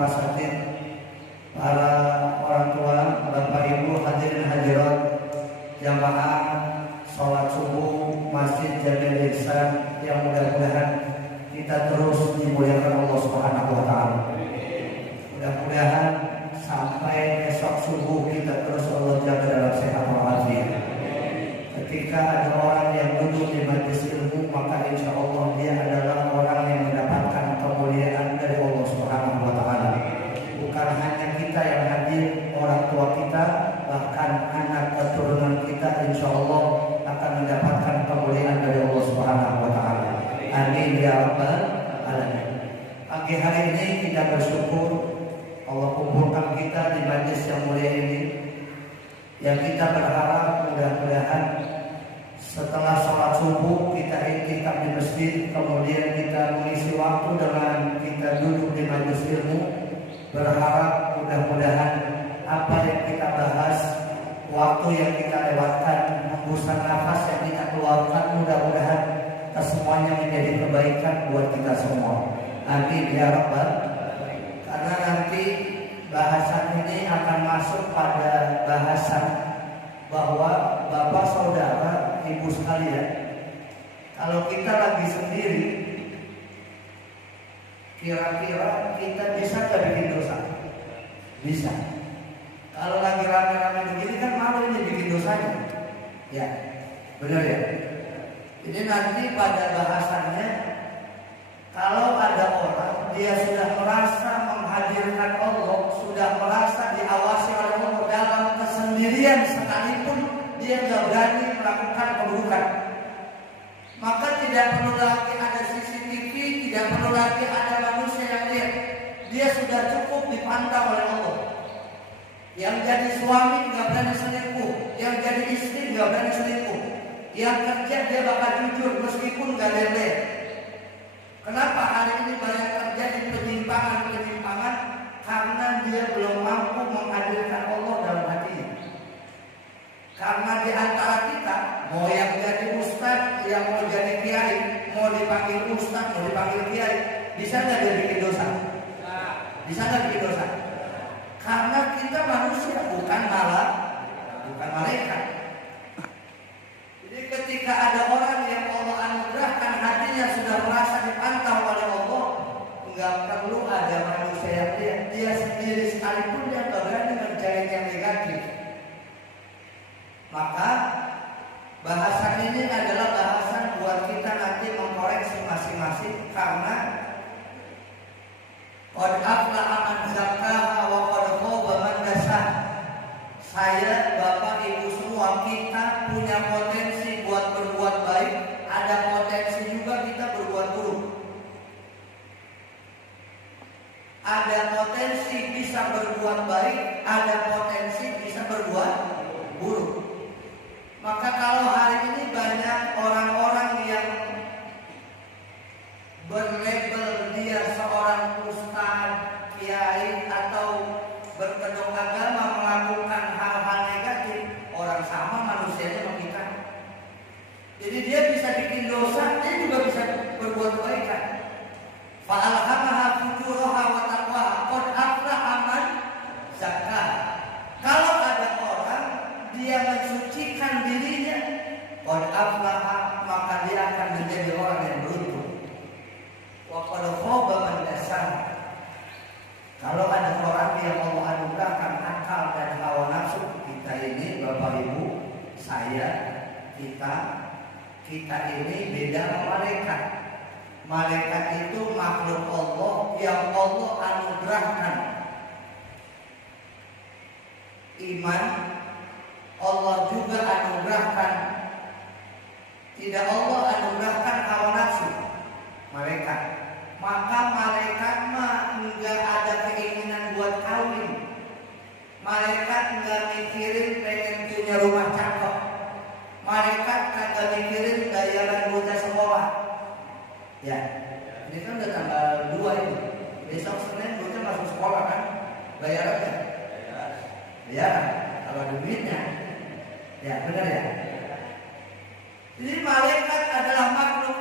para asatidz, para orang tua, Bapak Ibu hadirin hadirat, jamaah sholat subuh Masjid Jamil Ihsan yang mudah-mudahan kita terus dimuliakan Allah Subhanahu wa taala. Mudah-mudahan sampai esok subuh kita terus Allah jaga dalam sehat walafiat. Ketika ada orang yang duduk di majelis ilmu, maka insya Allah dia adalah orang yang mendapatkan kemuliaan dari Allah Subhanahu wa taala. Bukan hanya kita yang hadir, orang tua kita, bahkan anak keturunan kita insya Allah akan mendapatkan kemuliaan dari Allah Subhanahu wa taala. Amin ya rabbal alamin. Pagi hari ini kita bersyukur Allah kumpulkan kita di majelis yang mulia ini, yang kita berharap mudah-mudahan setelah sholat subuh kita iktikaf di masjid, kemudian kita mengisi waktu dengan kita duduk di majelis ilmu. Berharap mudah-mudahan apa yang kita bahas, waktu yang kita lewatkan, hembusan nafas yang kita keluarkan, mudah-mudahan semuanya menjadi kebaikan buat kita semua. Amin ya rabbal. Karena nanti bahasan ini akan masuk pada bahasan bahwa Bapak saudara, Ibu sekalian, kalau kita lagi sendiri, kira-kira kita bisa gak bikin dosa? Bisa. Kalau lagi rame-rame begini kan malu ini bikin dosanya. Ya, benar ya. Jadi nanti pada bahasannya, kalau ada orang dia sudah merasa menghadirkan Allah, sudah merasa diawasi oleh Allah dalam kesendirian sekalipun dia nggak berani melakukan keburukan, maka tidak perlu lagi ada CCTV, tidak perlu lagi ada manusia yang lihat. Dia sudah cukup dipantau oleh Allah. Yang jadi suami nggak berani selingkuh, yang jadi istri nggak berani selingkuh, yang kerja dia bakal jujur meskipun nggak lele. Kenapa hari ini banyak terjadi penyimpangan? Karena dia belum mampu menghadirkan Allah dalam hatinya. Karena di antara kita, mau yang jadi ustaz, yang mau jadi kiai, mau dipanggil ustaz, mau dipanggil kiai, bisa nggak dia bikin dosa? Bisa nggak bikin dosa? Karena kita manusia, bukan malaikat. Jadi ketika ada orang yang Allah anugerahkan hatinya sudah merasa dipantau oleh Allah, nggak perlu ada manusia yang lihat. Dia sendiri sekalipun dia nggak berani mencari yang negatif. Maka bahasan ini adalah bahasan buat kita nanti mengkoreksi masing-masing, karena qad aflaha man zakkaha wa qad khaba man dassaha. Saya, Bapak, Ibu semua, kita punya potensi buat berbuat baik, ada potensi juga kita berbuat buruk. Ada potensi bisa berbuat baik, ada potensi bisa berbuat buruk. Maka kalau hari ini banyak orang-orang yang berlabel dia seorang ustaz, kiai, atau berkedok agama melakukan hal-hal negatif, orang sama manusianya sama kita. Jadi dia bisa bikin dosa, dia juga bisa berbuat kebaikan. Fa'alhamaha fujuraha wa taqwaha qad aflaha man zakkaha. Kalau ada orang dia mensucikan dirinya, qad aflaha, maka dia akan menjadi orang yang beruntung. Wa qad khaba man dassaha. Kalau ada orang yang Allah anugerahkan akal dan hawa nafsu, kita ini Bapak Ibu, saya, kita ini beda sama malaikat. Malaikat itu makhluk Allah yang Allah anugerahkan iman, Allah juga anugerahkan, tidak Allah anugerahkan hawa nafsu malaikat. Maka malaikat mah enggak ada keinginan buat kawin. Malaikat enggak mikirin pengen punya rumah cakep. Malaikat kagak mikirin bayaran bocah sekolah. Ya, ini kan udah tanggal 2 ini. Besok Senin bocah masuk sekolah kan? Bayarannya? Bayaran. Kalau ada duitnya. Ya, benar ya? Jadi malaikat adalah makhluk